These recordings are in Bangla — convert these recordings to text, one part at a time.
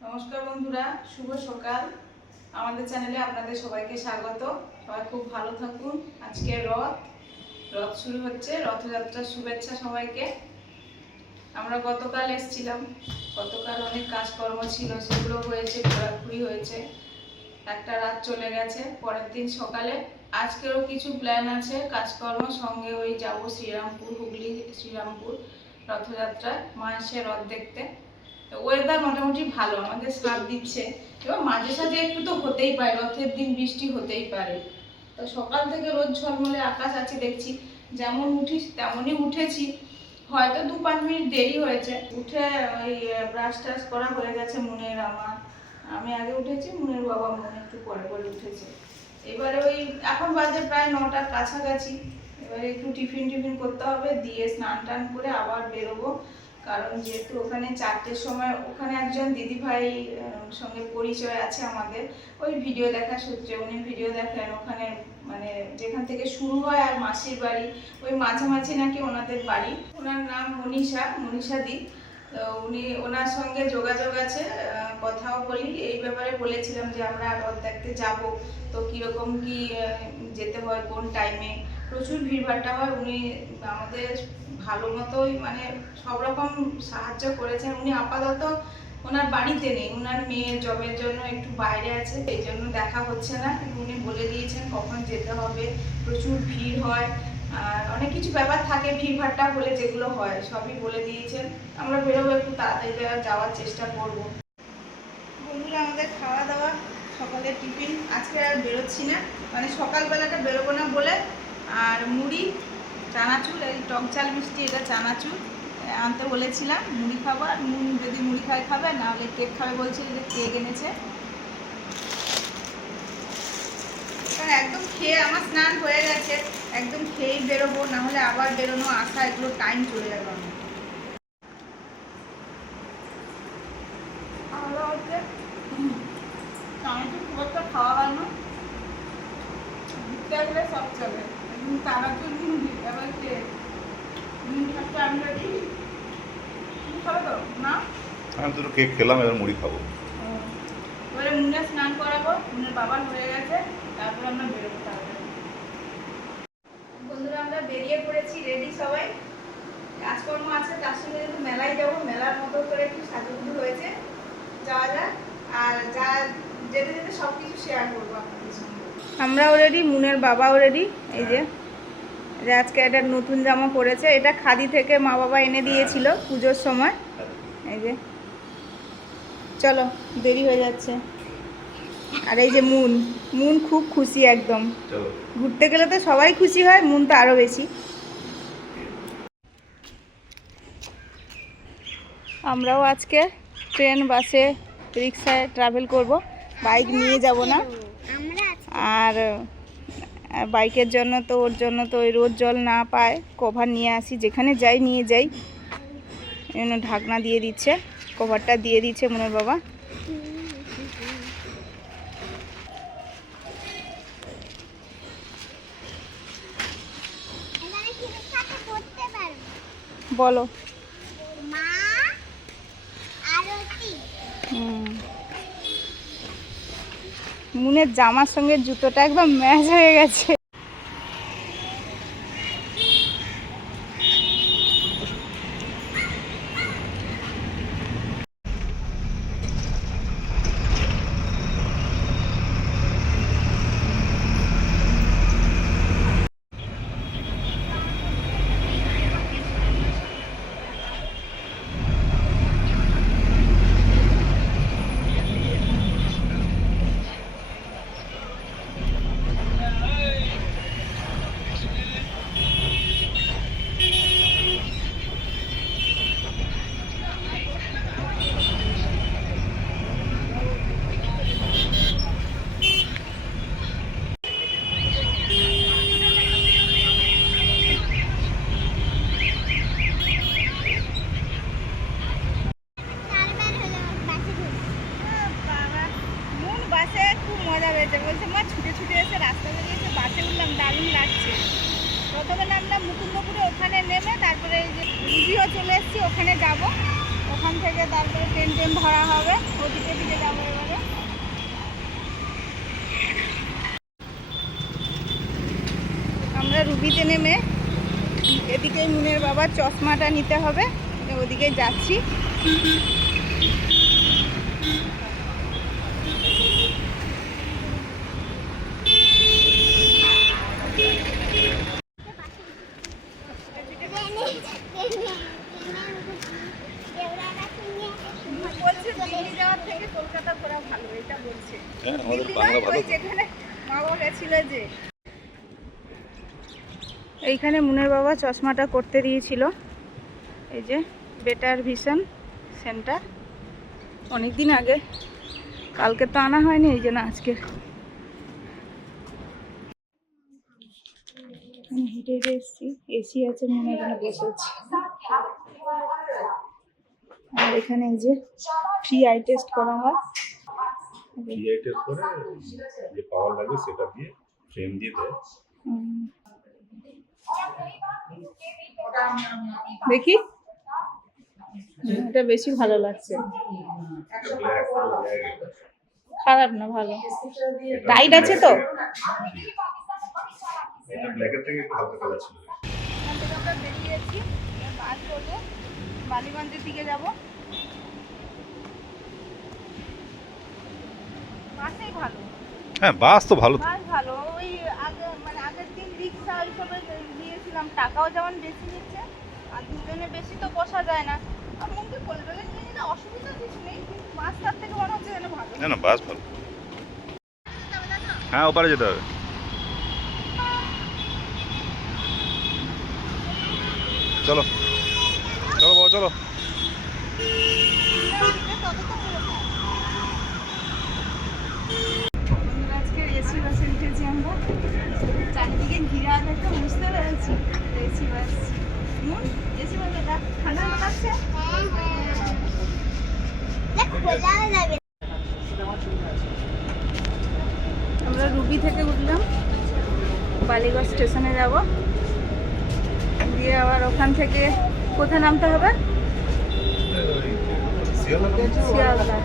নমস্কার বন্ধুরা, শুভ সকাল। আমাদের চ্যানেলে আপনাদের সবাইকে স্বাগত। সবাই খুব ভালো থাকুন। আজকে রথ শুরু হচ্ছে, রথযাত্রার শুভেচ্ছা সবাইকে। আমরা গতকাল এসেছিলাম, গতকাল অনেক কাজকর্ম ছিল, সেগুলো হয়েছে, ঘোরাঘুরি হয়েছে, একটা রাত চলে গেছে। পরের দিন সকালে আজকেরও কিছু প্ল্যান আছে কাজকর্ম, সঙ্গে ওই যাব শ্রীরামপুর, হুগলি শ্রীরামপুর রথযাত্রায় মাসে রথ দেখতে। ওয়েদার মোটামুটি ভালো, আমাদের সাথ দিচ্ছে। এবার মাঝে সাঝে একটু তো হতেই পারে, রথের দিন বৃষ্টি হতেই পারে। তো সকাল থেকে রোদ ঝলমলে আকাশ আছে দেখছি, যেমন উঠিস তেমনই উঠেছি। হয়তো 2-5 মিনিট দেরি হয়েছে উঠে, ওই ব্রাশ টাশ করা হয়ে গেছে মুনের আমার। আমি আগে উঠেছি, মুনের বাবা মনে একটু পরে পরে উঠেছে। এবারে ওই এখন বাজে প্রায় 9টার কাছাকাছি। এবারে একটু টিফিন করতে হবে, দিয়ে স্নান টান করে আবার বেরোবো। কারণ যেহেতু ওখানে 4টের সময় ওখানে একজন দিদিভাই সঙ্গে পরিচয় আছে আমাদের, ওই ভিডিও দেখা সূত্রে উনি ভিডিও দেখেন ওখানে, মানে যেখান থেকে শুরু হয় আর মাসির বাড়ি ওই মাঝামাঝি নাকি ওনাদের বাড়ি। ওনার নাম মনীষা দি। তো উনি ওনার সঙ্গে যোগাযোগ আছে, কথাও বলি। এই ব্যাপারে বলেছিলাম যে আমরা রথ দেখতে যাব, তো কীরকম কি যেতে হয়, কোন টাইমে। প্রচুর ভিড়ভাট্টা হয়। উনি আমাদের ভালো মতোই মানে সব রকম সাহায্য করেছেন। উনি আপাতত ওনার বাড়িতে নেই, ওনার মেয়ের জবের জন্য একটু বাইরে আছে, এই জন্য দেখা হচ্ছে না। কিন্তু উনি বলে দিয়েছেন কখন যেতে হবে। প্রচুর ভিড় হয় আর অনেক কিছু ব্যাপার থাকে ভিড়ভাট্টা হলে, যেগুলো হয় সবই বলে দিয়েছেন। আমরা বেরোবো, একটু তাড়াতাড়ি যাওয়ার চেষ্টা করব। বন্ধুরা, আমাদের খাওয়া দাওয়া সকালের টিফিন, আজকে আর বেরোচ্ছি না, মানে সকালবেলাটা বেরোবো না বলে। আর মুড়ি, চানাচুর, এই টক ঝাল মিষ্টি, এটা চানাচুর আনতে বলেছিলাম। মুড়ি খাবো, আর নুন যদি মুড়ি খাবে, না হলে কেক খাবে বলছে, যে কেক এনেছে। একদম খেয়ে আমার স্নান হয়ে গেছে, একদম খেয়েই বেরোবো, না হলে আবার বেরোনো আসা এগুলো টাইম চলে যাবে আমার। খাওয়া হচ্ছে, চানাচুর খুব একটা খাওয়া হয় না, ঘুরতে গেলে সব চলে। চানাচুর মুড়ি, এবার কেক। আমি খাবে তো না, আমি দুটো কেক খেলাম, এবার মুড়ি খাবো। এবারে মুনে স্নান করাবো, মুনের বাবার হয়ে গেছে, তারপর আমরা বেরোবো তাড়াতাড়ি। বন্ধুরা, আমরা বেরিয়ে পড়েছি, রেডি সবাই। কাজকর্ম আছে, তার সঙ্গে যেহেতু মেলায় যাবো, মেলার মতো করে একটু সাজুগুজু হয়েছে, যাওয়া যাক। আর যা যেতে যেতে সব কিছু শেয়ার করবো আপনাদের সঙ্গে। আমরাও রেডি, মুনের বাবাও রেডি। এই যে আজকে একটা নতুন জামা পরেছে, এটা খাদি থেকে মা বাবা এনে দিয়েছিল পুজোর সময়। এই যে চলো, দেরি হয়ে যাচ্ছে। আর এই যে মুন খুব খুশি একদম। ঘুরতে গেলে তো সবাই খুশি হয়, মুন তো আরো বেশি। আমরাও আজকে ট্রেন, বাসে, রিক্সায় ট্রাভেল করব, বাইক নিয়ে যাব না। আর বাইকের জন্য তো, ওর জন্য তো ওই রোদ জল না পায়, কভার নিয়ে আসি, যেখানে যাই নিয়ে যাই। এই জন্য ঢাকনা দিয়ে দিচ্ছে, কভারটা দিয়ে দিচ্ছে মনের বাবা। বলো। মুনের জামার সঙ্গে জুতোটা একদম ম্যাচ হয়ে গেছে। মজা হয়েছে, বলছে মা ছুটে ছুটে এসে রাস্তা বেরিয়েছে, বাসে উঠলাম, দারুণ লাগছে। প্রথমে নামলাম মুকুন্দপুরে, ওখানে নেমে তারপরে এই যে রুবিও চলে এসেছি, ওখানে যাব। ওখান থেকে তারপরে ট্রেন ধরা হবে, ওদিকে আমরা রুবিতে নেমে এদিকে মুনের বাবার চশমাটা নিতে হবে, ওদিকে যাচ্ছি। বলছে দিল্লি যাওয়ার থেকে কলকাতা ঘোরা ভালো, এটা বলছে। আমাদের বাংলা ভালো তো। যেখানে মা বাবা গেছিল যে, এইখানে মুনের বাবা চশমাটা করতে দিয়েছিল, এই যে বেটার ভিশন সেন্টার, অনেক দিন আগে, কালকে তো আনা হয়নি, এই জন্য আজকে হেঁটে হেঁটে এসেছি। এসি আছে, মনে এখানে বসেছি। আর এখানে এই যে ফ্রি আই টেস্ট করা হয়, পিআই টেস্ট করে যে পাওয়ার লাগে সেটা দিয়ে ফ্রেম দিয়ে দেয়। দেখি, এটা বেশি ভালো লাগছে। ব্ল্যাক খারাপ না, ভালো। টাইট আছে তো। এটা ব্ল্যাকের থেকে একটু হালকা কালার ছিল। এখান থেকে আমরা বেরিয়েছি, বাস ধরবো, বালিগঞ্জের দিকে যাব। বাসেই ভালো। হ্যাঁ, বাস তো ভালো। বাস ভালো। ওই আগে মানে আগের দিন রিক্সা ওইসবে গিয়েছিলাম, টাকাও যেমন বেশি নিচ্ছে, আর দুজনে বেশি তো বসা যায় না। আর মনকে কোলডলে নিয়ে নিলে অসুবিধা কিছু নেই, কিন্তু বাসটার থেকে মনে হচ্ছে যেন ভালো। না না, বাস ভালো। হ্যাঁ, ওপারে যেতে হবে। চলো চলো বাবা, চলো। আজকে এসি বাসে উঠেছি আমরা, চারিদিকে ঘিরে আছে, একটা বুঝতে পেরেছি এসি বাস। এসি বাস, এটা ঠান্ডা লাগছে। আমরা রুবি থেকে উঠলাম, বালিগঞ্জ স্টেশনে যাব, দিয়ে আবার ওখান থেকে কোথায় নামতে হবে? শিয়ালদা।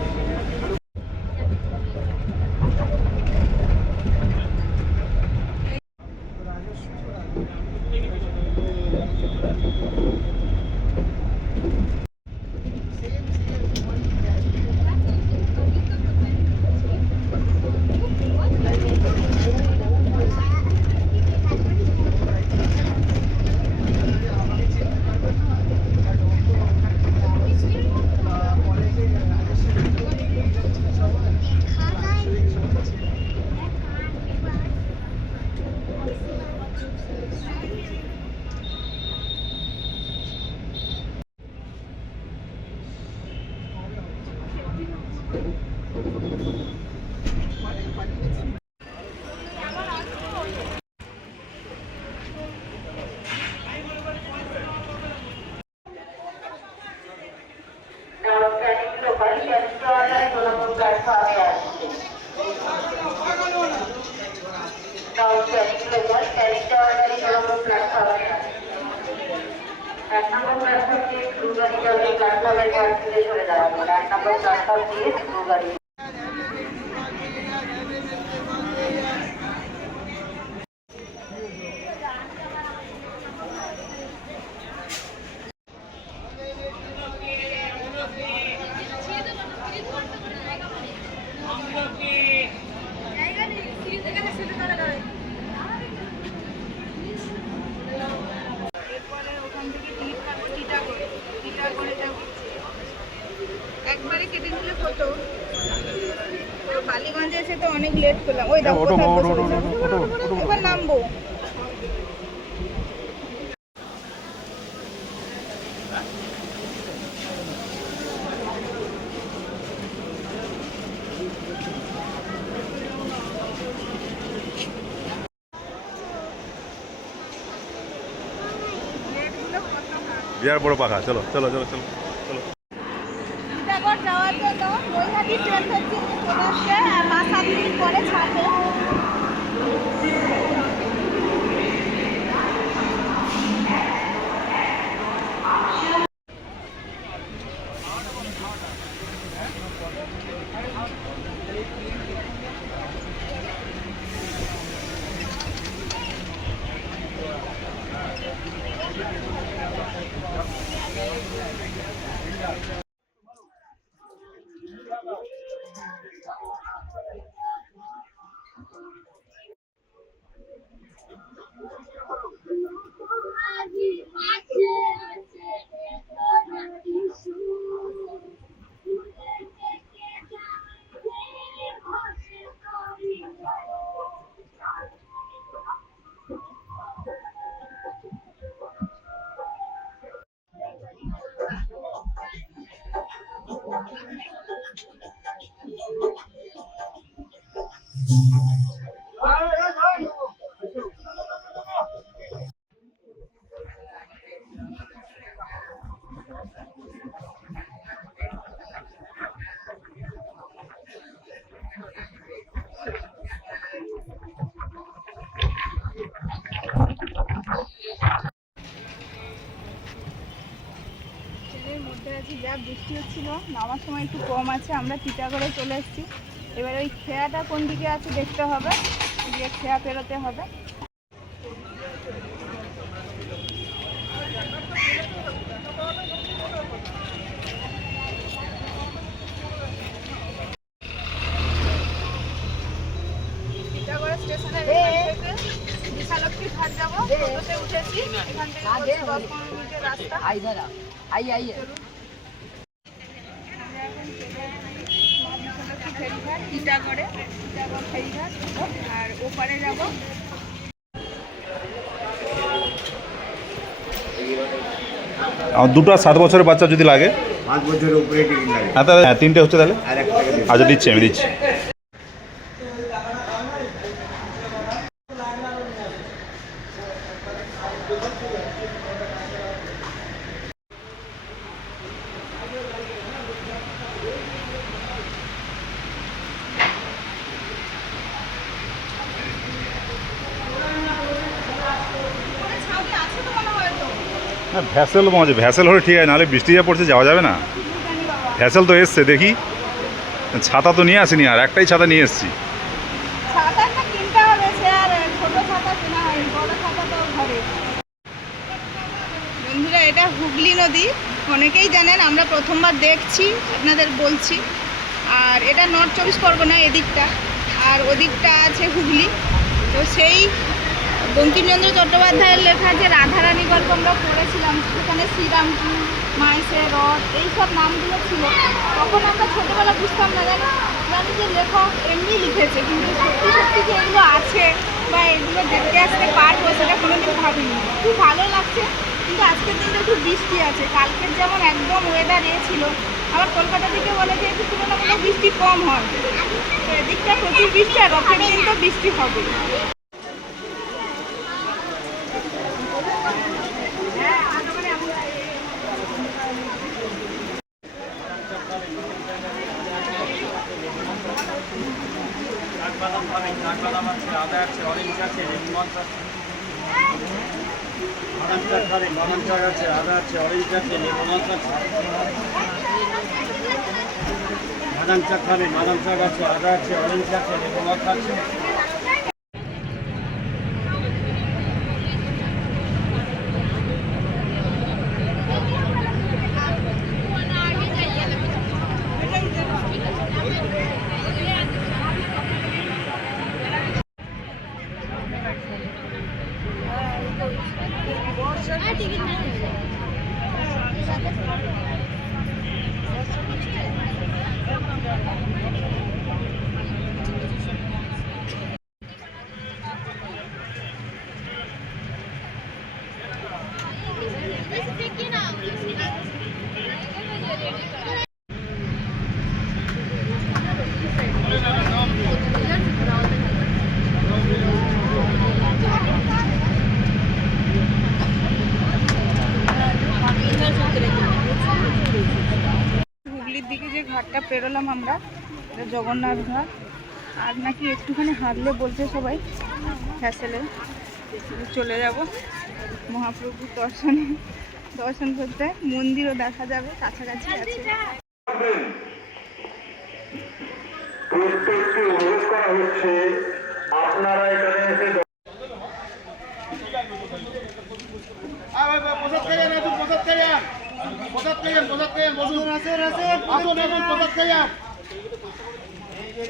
একবারে কেটে নিলে কত? বালিগঞ্জে এসে তো অনেক লেট করলাম। ওই দেখো এবার নামবো। বিরাট বড় পাখা। চলো চলো চলো চলো চলো। টিটাগড় যাওয়ার জন্য নৈহাটি ট্রেন ধরছি, চলে আসছে, আর 5-7 মিনিট পরে ছাড়বে। ট্রেনের মধ্যে আছি, যা বৃষ্টি হচ্ছিল, নামার সময় একটু কম আছে। আমরা টিটাগড়ে চলে এসেছি। এবার ওই খেয়াটা কোন দিকে আছে দেখতে হবে, গিয়ে খেয়া পেরোতে হবে। টিটাগড় স্টেশনের বিশালক্ষী ঘাট যাবো, টোটোতে উঠেছি। এখান থেকে 10-15 মিনিটের রাস্তা। ফেরিঘাট টিটাগড়ে, টিটাগড় ফেরিঘাট, আর ওপারে যাব। আমার 2টা 7 বছরের বাচ্চা যদি লাগে, 5 বছরের উপরে টিকিট লাগে। হ্যাঁ তাহলে 3টে হচ্ছে তাহলে। আর 1 টাকা দিন। আচ্ছা দিচ্ছি, আমি দিচ্ছি। হ্যাঁ ভ্যাসেল মাঝে ভ্যাসেল হলে ঠিক আছে, নাহলে বৃষ্টি যা পড়ছে যাওয়া যাবে না। ভ্যাসেল তো এসছে দেখি, ছাতা তো নিয়ে আসিনি, আর একটাই ছাতা নিয়ে এসেছি। ছাতাটা কিনতে হবে, সে আর ছোট ছাতা কেনা হয়নি, বড় ছাতা তো ঘরে। বন্ধুরা, এটা হুগলি নদী, অনেকেই জানেন, আমরা প্রথমবার দেখছি, আপনাদের বলছি। আর এটা নর্থ 24 পরগনা এদিকটা, আর ওদিকটা আছে হুগলি। তো সেই বঙ্কিমচন্দ্র চট্টোপাধ্যায়ের লেখা যে রাধারানী গল্প আমরা পড়েছিলাম, সেখানে শ্রীরামপুর, মাইসের রথ, এইসব নামগুলো ছিল। তখন আমরা ছোটোবেলা বুঝতাম না, জানি যে লেখক এমনি লিখেছে, কিন্তু সত্যি সত্যি যে এগুলো আছে বা এগুলো দেখতে আসতে পারবো, সেটা কোনোদিন ভাবিনি। খুব ভালো লাগছে। কিন্তু আজকের দিনটা একটু বৃষ্টি আছে, কালকের যেমন একদম ওয়েদার ছিল। আবার কলকাতা থেকে বলে যে একটু তুলনামূলক বৃষ্টি কম হয়, তো এদিকটা প্রচুর বৃষ্টি, আর রথের দিন তো বৃষ্টি হবে। বাদাম আছে, আদা আছে, অরেঞ্জ আছে, লেবু আছে। বাদাম চা খাবে, বাদাম চা আছে, আদা আছে, অরেঞ্জ আছে, লেবু আছে। বাদাম চা খাবে, বাদাম চা আছে, আদা আছে, অরেঞ্জ আছে, লেবু আছে। হুগলির দিকে যে ঘাটটা পেরোলাম আমরা, এটা জগন্নাথ ঘাট। আর নাকি একটুখানি হাঁটলে বলছে সবাই ফ্যাসেলে চলে যাব মহাপ্রভুর দর্শন করতে। মন্দিরও দেখা যাবে, কাছাকাছি আছে। প্রত্যেককে অনুরোধ করা হচ্ছে আপনারা এখানে এসে আমরা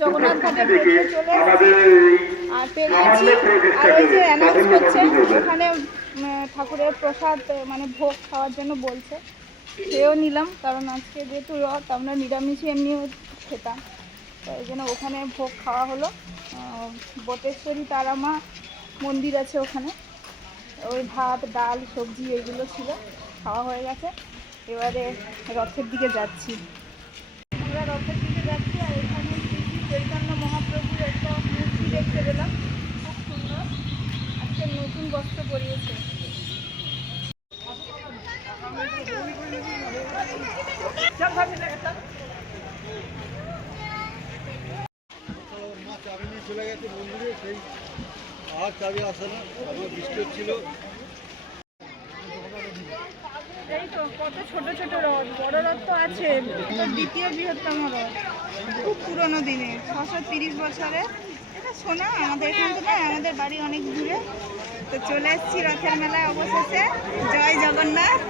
জগন্নাথ ঘাটে দিকে পেরিয়ে চলে আমাদের আর পেরিয়েছি। আর ওই যে অ্যানাউন্স করছে ওখানে ঠাকুরের প্রসাদ মানে ভোগ খাওয়ার জন্য বলছে, খেয়েও নিলাম। কারণ আজকে যেহেতু রথ আমরা নিরামিষই এমনিও খেতাম, তো এই জন্য ওখানে ভোগ খাওয়া হলো। বটেশ্বরী তারামা মন্দির আছে ওখানে, ওই ভাত ডাল সবজি এগুলো ছিল, খাওয়া হয়ে গেছে। এবারে রথের দিকে যাচ্ছি। আমরা রথের দিকে যাচ্ছি আর এখানে শ্রী চৈতন্য মহাপ্রভুর একটা মূর্তি দেখতে পেলাম, খুব সুন্দর। আজকে নতুন বস্ত্র পরিয়েছে। চাবি নিয়ে চলে গেছে মন্দিরে, সেই আর চাবি আসে না, আমার বৃষ্টি হচ্ছিল। এই তো কত ছোট ছোট রথ, বড় রথ তো আছে, এটা দ্বিতীয় বৃহত্তম রথ, খুব পুরনো দিনের, 630 বছরে। এটা শোনা আমাদের এখান থেকে, আমাদের বাড়ি অনেক দূরে। তো চলে এসেছি রথের মেলায় অবশেষে। জয় জগন্নাথ।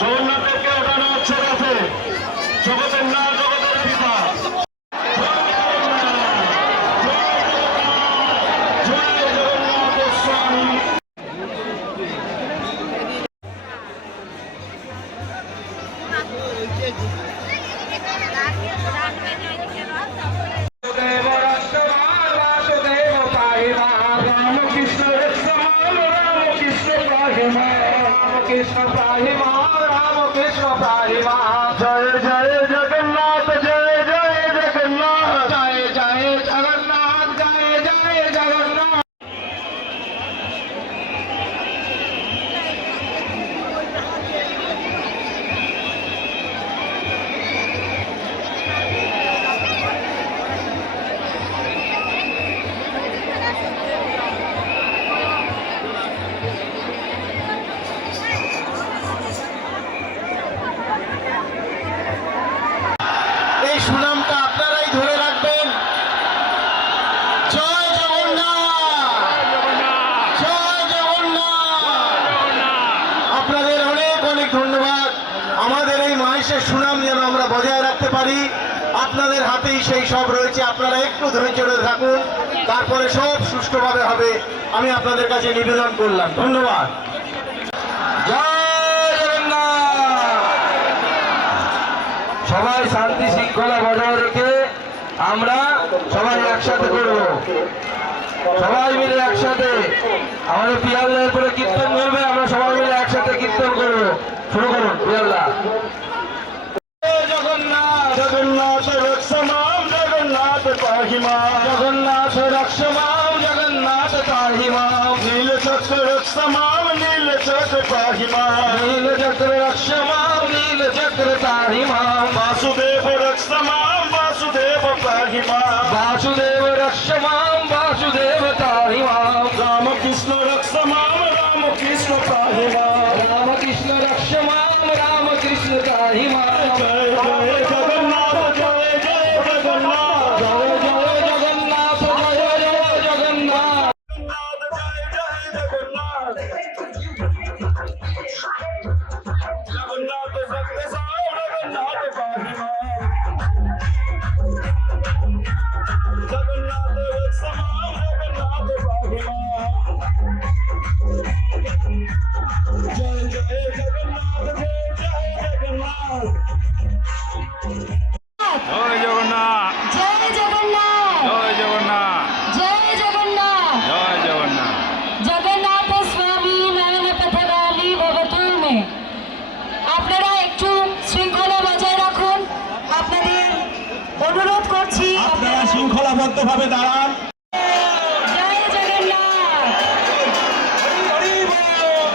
জগন্নাথকে ওঠানো হচ্ছে রথে, জগতের না জগতের পিতা। জয় জগন্নাথ স্বামী। কৃষ্ণ পাহিমা রাম কৃষ্ণ পাহিমা। জয় জয় জগন্নাথ, জয় জয় জগন্নাথ, জয় জয় জগন্নাথ, জয় জয় জগন্নাথ। এই সুনামটা আপনারাই ধরে রাখবেন। জয় জগন্নাথ, জয় জগন্নাথ। আপনাদের অনেক অনেক ধন্যবাদ। আমাদের এই মহেশের সুনাম যেন আমরা বজায় রাখতে পারি, আপনাদের হাতেই সেই সব রয়েছে। আপনারা একটু ধৈর্য ধরে থাকুন, তারপরে সব সুষ্ঠুভাবে হবে। আমি আপনাদের কাছে নিবেদন করলাম। ধন্যবাদ। জয় জগন্নাথ। সবাই শান্তি শৃঙ্খলা বজায় রেখে আমরা সবাই একসাথে করব, সবাই মিলে একসাথে। আমাদের পিয়ালের পরে কীর্তন করবে, আমরা সবাই মিলে একসাথে কীর্তন করব। শুরু করুন পিয়াল্লা। জগন্নাথ জগন্নাথ রক্ষমাম জগন্নাথ পাহিমা, জগন্নাথ রক্ষমাম জগন্নাথ পাহিমা। নীলচক্র রক্ষমাম নীলচক্র পাহিমা, নীলচক্র রক্ষমাম নীলচক্র পাহিমা। वासुदेव रक्षमां वासुदेव पाहि मां, वासुदेव रक्षमां वासुदेव पाहि मां। रामकृष्ण रक्षमां रामकृष्ण पाहि मां, रामकृष्ण रक्षमां रामकृष्ण पाहि मां। जय जय जगन्नाथ, जय जय जगन्नाथ, जय जय जगन्नाथ, जय जय जगन्नाथ, जय जय जगन्नाथ। जगन्नाथ भक्त जगन्नाथ पाहि मां, जगन्नाथ समां जगन्नाथ पाहि मां। जय जय जगन्नाथ, जय जय जगन्नाथ। জয় জগন্নাথ, जय जगन्नाथ, জয় জগন্নাথ, जय जगन्नाथ। জয় জগন্নাথ। জগন্নাথ স্বামী নয়ন পথগামী ভবতু মে। আপনারা একটু শৃঙ্খলা বজায় রাখুন, আপনাদের অনুরোধ করছি। আপনারা শৃঙ্খলাবদ্ধভাবে দাঁড়ান। জয় জগন্নাথ। হরি হরি বল।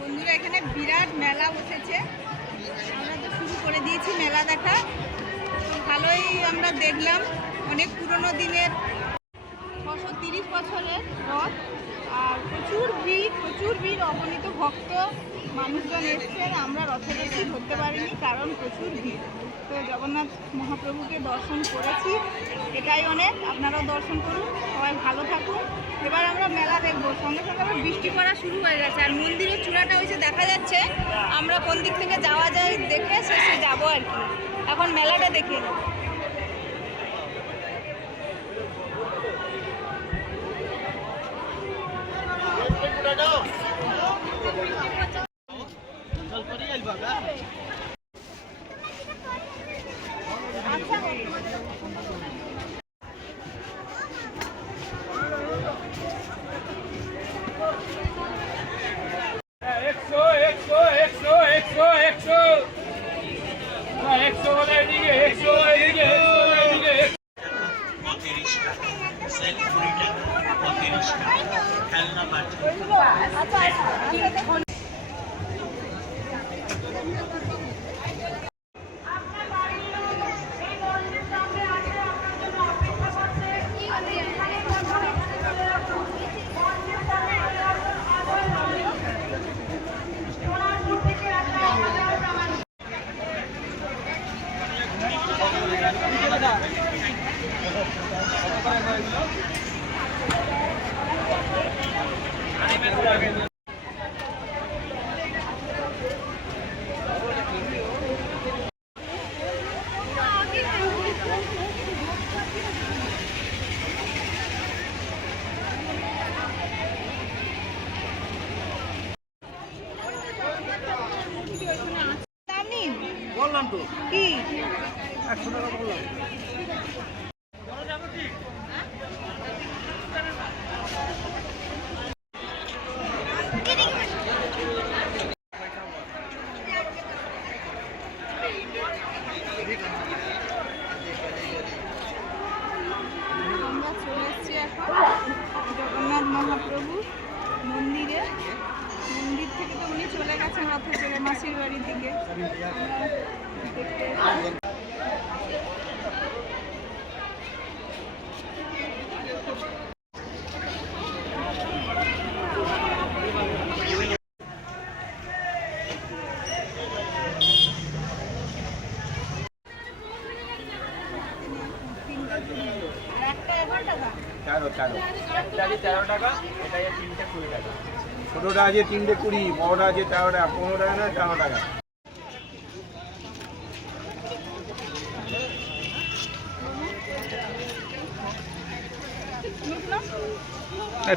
বন্ধুরা এখানে বিরাট মেলা বসেছে, আমরা তো শুরু করে দিয়েছি মেলা দেখা। তো ভালোই আমরা দেখলাম, অনেক পুরনো দিনের 630 বছরের রথ, আর প্রচুর ভিড়, অগণিত ভক্ত মানুষজন এসছেন। আমরা রথে বেশি ধরতে পারিনি কারণ প্রচুর ভিড়। তো জগন্নাথ মহাপ্রভুকে দর্শন করেছি, এটাই অনেক। আপনারাও দর্শন করুন, সবাই ভালো থাকুন। এবার আমরা মেলা দেখবো, সঙ্গে সঙ্গে আবার বৃষ্টি পড়া শুরু হয়ে গেছে, আর মন্দিরের চূড়াটা হয়েছে দেখা যাচ্ছে। আমরা কোন দিক থেকে যাওয়া যায় দেখে শেষে যাবো আর কি। এখন মেলাটা দেখে নিই। বললাম তো কি 100 টাকা বললাম। আমরা চলে এসেছি এখন জগন্নাথ মহাপ্রভু মন্দিরে। মন্দির থেকে তো উনি চলে গেছেন রথে চলে মাসির বাড়ির দিকে। আমরা দেখতে এসেছি। আর একটা 11 টাকা। 13 টাকা, এটা 3টে 20 টাকা। ছোটটা আছে 3টে 20, বড়টা আছে 13 টাকা, 15 টাকা না 13 টাকা।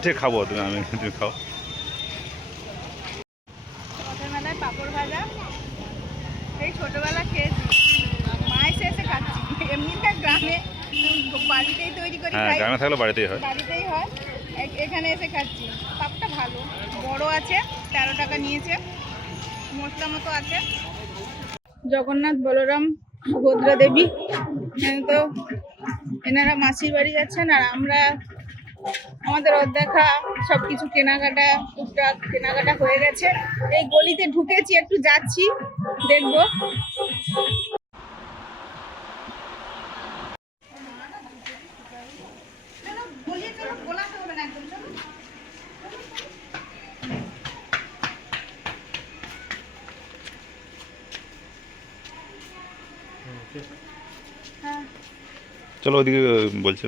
ঠিক খাবো, তুমি খাও। রথের মেলায় পাঁপড় ভাজা এই ছোটবেলা খেয়েছি, মা এসে খাচ্ছি। এমনিতে গ্রামে বাড়িতেই তৈরি করি, হ্যাঁ, গ্রামে থাকলে বাড়িতেই হয়। বাড়িতেই হয়। এখানে এসে খাচ্ছি। পাপটা ভালো, বড় আছে, 13 টাকা নিয়েছে, মশলা মতো আছে। জগন্নাথ, বলরাম, সুভদ্রা দেবী, তো এনারা মাসির বাড়ি যাচ্ছেন, আর আমরা আমাদের রথ দেখা সবকিছু কেনাকাটা, টুকটাক কেনাকাটা হয়ে গেছে। এই গলিতে ঢুকেছি, একটু যাচ্ছি, দেখবো। চলো ওইদিকে বলছে।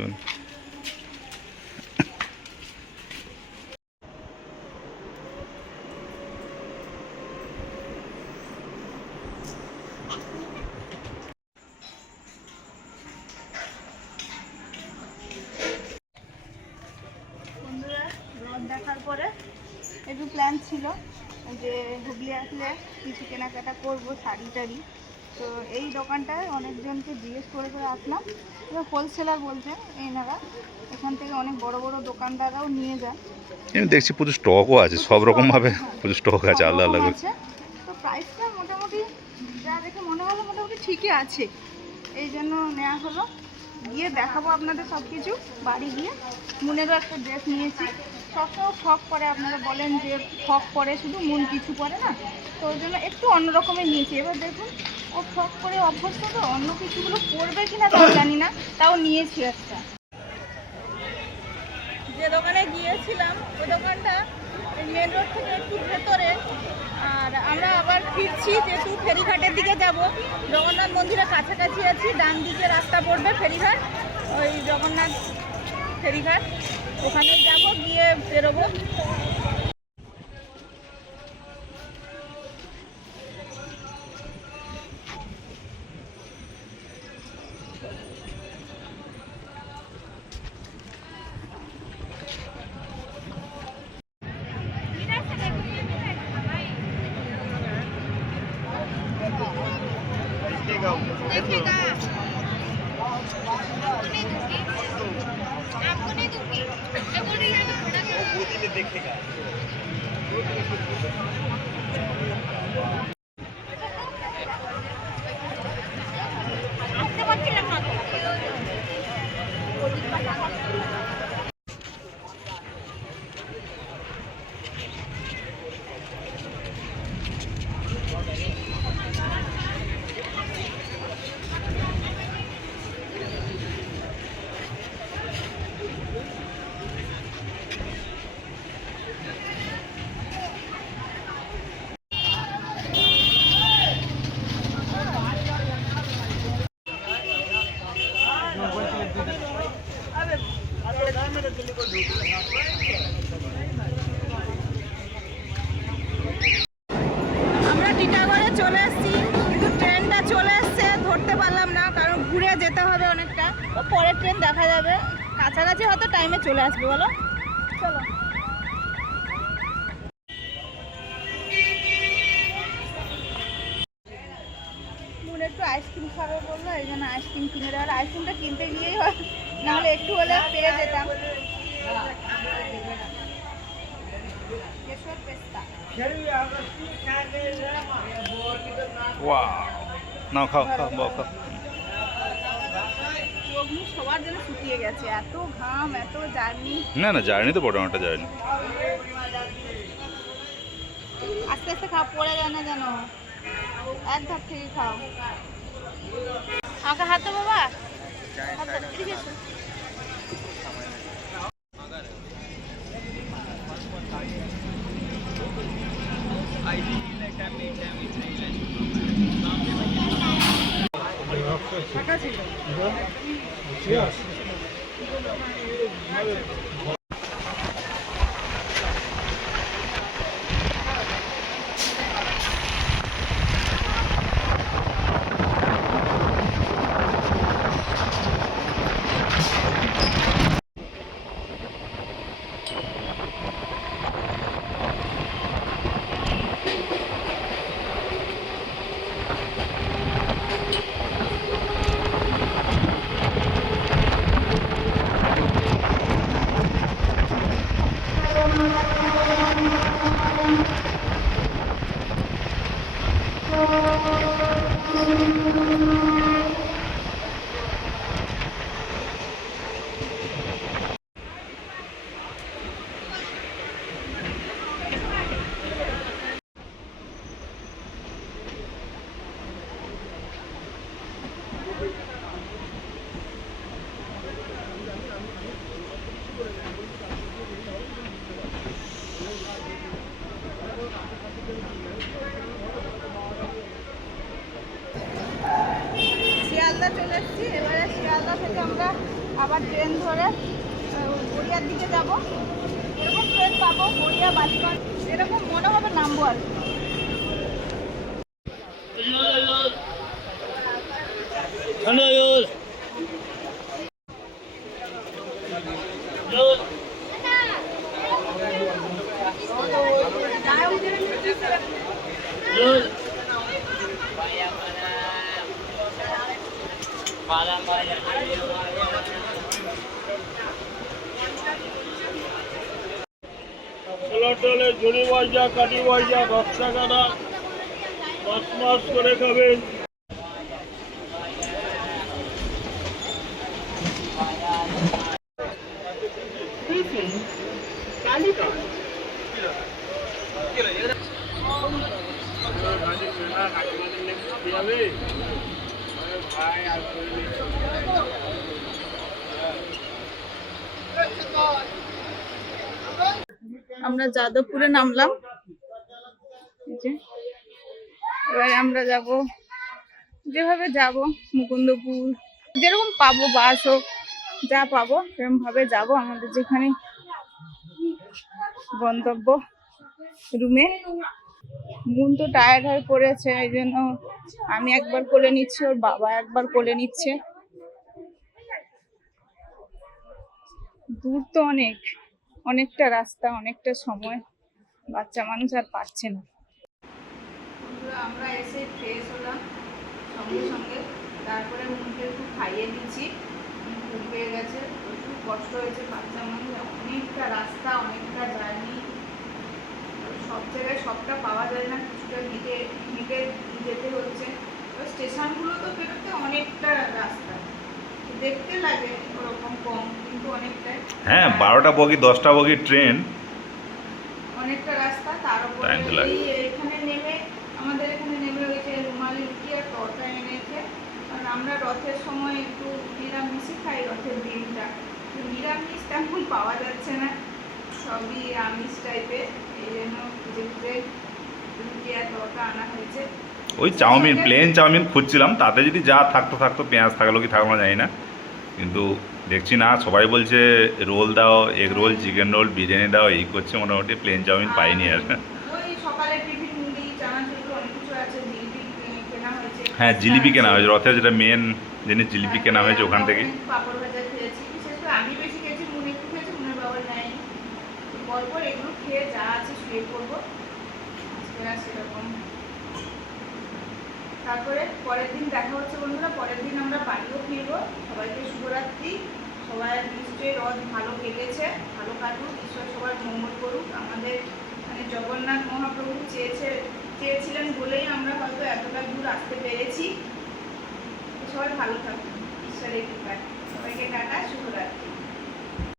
বন্ধুরা, রথ দেখার পরে একটু প্ল্যান ছিল যে হুগলি আসলে কিছু কেনাকাটা করব, শাড়ি টাড়ি। তো এই দোকানটায় অনেকজনকে জিজ্ঞেস করে আসলাম, হোলসেলার বলছে এনারা, এখান থেকে অনেক বড় বড় দোকানদাররাও নিয়ে যান। আমি দেখছি প্রচুর স্টকও আছে, সব রকম ভাবে প্রচুর স্টক আছে, আলাদা আলাদা করে। তো প্রাইসটা মোটামুটি যা দেখে মনে হলো মোটামুটি ঠিকই আছে, এই জন্য নেওয়া হলো। গিয়ে দেখাবো আপনাদের সব কিছু, বাড়ি গিয়ে। মুনেরও একটা ড্রেস নিয়েছি, সবসময় ফক পরে, আপনারা বলেন যে ফক পরে শুধু মন কিছু পরে না, তো ওই জন্য একটু অন্যরকমের নিয়েছি। এবার দেখুন ও ফক করে অভ্যস্ত, তো অন্য কিছুগুলো পরবে কিনা তাও জানি না, তাও নিয়েছি একটা। যে দোকানে গিয়েছিলাম ওই দোকানটা মেন রোড থেকে একটু ভেতরে, আর আমরা আবার ফিরছি যেহেতু ফেরিঘাটের দিকে যাব। জগন্নাথ মন্দিরের কাছাকাছি আছি, ডান দিকে রাস্তা পড়বে ফেরিঘাট, ওই জগন্নাথ ফেরিঘাট, ওখানে যাব, গিয়ে বেরোবো। আমরা টিটাগড়ে চলে এসেছি, কিন্তু ট্রেনটা চলে এসছে, ধরতে পারলাম না কারণ ঘুরে যেতে হবে অনেকটা। ও পরের ট্রেন দেখা যাবে, কাছাকাছি হয়তো টাইমে চলে আসবে। বলো চলো। মনে একটু আইসক্রিম খাবে বললো, এই জন্য আইসক্রিম কিনে দেওয়ার। আইসক্রিমটা কিনতে গিয়েই হয়, নাহলে একটু হলে পেয়ে যেতাম। কেশর পেস্তা। ওয়াও, নাও খাও খাও বাও খাও। চোখ মুখ সবার জন্য শুকিয়ে গেছে, এত ঘাম, এত জার্নি। না না, জার্নি তো বড় একটা জার্নি। আস্তে আস্তে খাও, পড়ে যায় না যেন, এক ধাপ থেকে খাও। আমাকে হাত দাও বাবা, হাত দাও, এদিকে এসো। শিয়ালদা চলে এসেছি। এবারে শিয়ালদা থেকে আমরা আবার ট্রেন ধরে গড়িয়ার দিকে যাব। এরকম ট্রেন পাবো, গড়িয়া, বালিগঞ্জ, এরকম মনে হবে নামবো আর কি। ডালে ঝুড়ি ভাজা, কাটি ভাজা, ভক্সা কাটা, মাছ মাছ করে খাবেন। কালী আমরা যাদবপুরে নামলাম। এই যে, এবার আমরা যাব যেভাবে যাব মুকুন্দপুর, যেরকম পাবো বাস হোক যা পাবো সেরকম ভাবে যাব আমাদের যেখানে গন্তব্য রুমে। মন তো টায়ার্ড হয়ে পড়েছে, এই জন্য আমি একবার কোলে নিচ্ছি, ওর বাবা একবার কোলে নিচ্ছে। দূর তো অনেকটা রাস্তা, অনেকটা সময়, বাচ্চা মানুষ আর পারছে না। আমরা এসে ফ্রেশ হলাম সঙ্গে সঙ্গে, তারপরে মুখে একটু খাইয়ে দিচ্ছি, ঘুম পেয়ে গেছে, প্রচুর কষ্ট হয়েছে, বাচ্চা মানুষ, অনেকটা রাস্তা, অনেকটা জার্নি, সব জায়গায় সবটা পাওয়া যায় না, কিছুটা হেঁটে হেঁটে যেতে হচ্ছে। স্টেশনগুলো তো বেরোতে অনেকটা রাস্তা, দেখতে লাগে ওরকম কম, কিন্তু অনেকটাই। হ্যাঁ, 12টা বগি 10টা বগি ট্রেন, অনেকটা রাস্তা। তার উপরে এখানে নেমে আমাদের এখানে নেমে ওই যে রুমালি রুটি আর তরকা এনেছে, কারণ আমরা রথের সময় একটু নিরামিষই খাই, রথের দিনটা নিরামিষ তেমন পাওয়া যাচ্ছে না, সবই আমিষ টাইপের, এই জন্য খুঁজে খুঁজে রুটি আর তরকা আনা হয়েছে। ওই চাউমিন, প্লেন চাউমিন খুঁজছিলাম, তাতে যদি যা থাকতো পেঁয়াজ থাকলো কি থাকলো না জানি না, কিন্তু দেখছি না। সবাই বলছে রোল দাও, egg roll, chicken roll, biryani দাও, এই করছে, মোটামুটি প্লেন চাউমিন পাইনি আর। ওই সকালে টিফিন মুড়ি চানাচুর অনেক কিছু আছে, জিলিপি কেনা হয়েছে। হ্যাঁ, জিলিপি কেনা হয়েছে, রথের যেটা মেন জিনিস জিলিপি কেনা হয়েছে ওখান থেকে। পাপড় ভাজা খেয়েছি, বিশেষ করে আমি বেশি খেয়েছি, মুন একটু খেয়েছি, মুনের বাবা নেয়। পরপর এগুলো খেয়ে যা আছে শুয়ে পড়বো, আজকে আর সেরকম। তারপরে পরের দিন দেখা হচ্ছে বন্ধুরা, পরের দিন আমরা বাড়িও ফিরবো। সবাইকে শুভরাত্রি, সবাই নিশ্চয়ই রথ ভালো কেটেছে, ভালো কাটুক, ঈশ্বর সবার মঙ্গল করুক। আমাদের মানে জগন্নাথ মহাপ্রভু চেয়েছিলেন বলেই আমরা হয়তো এতটা দূর আসতে পেরেছি। সবাই ভালো থাকুন, ঈশ্বরের কৃপায়। সবাইকে টাটা, শুভরাত্রি।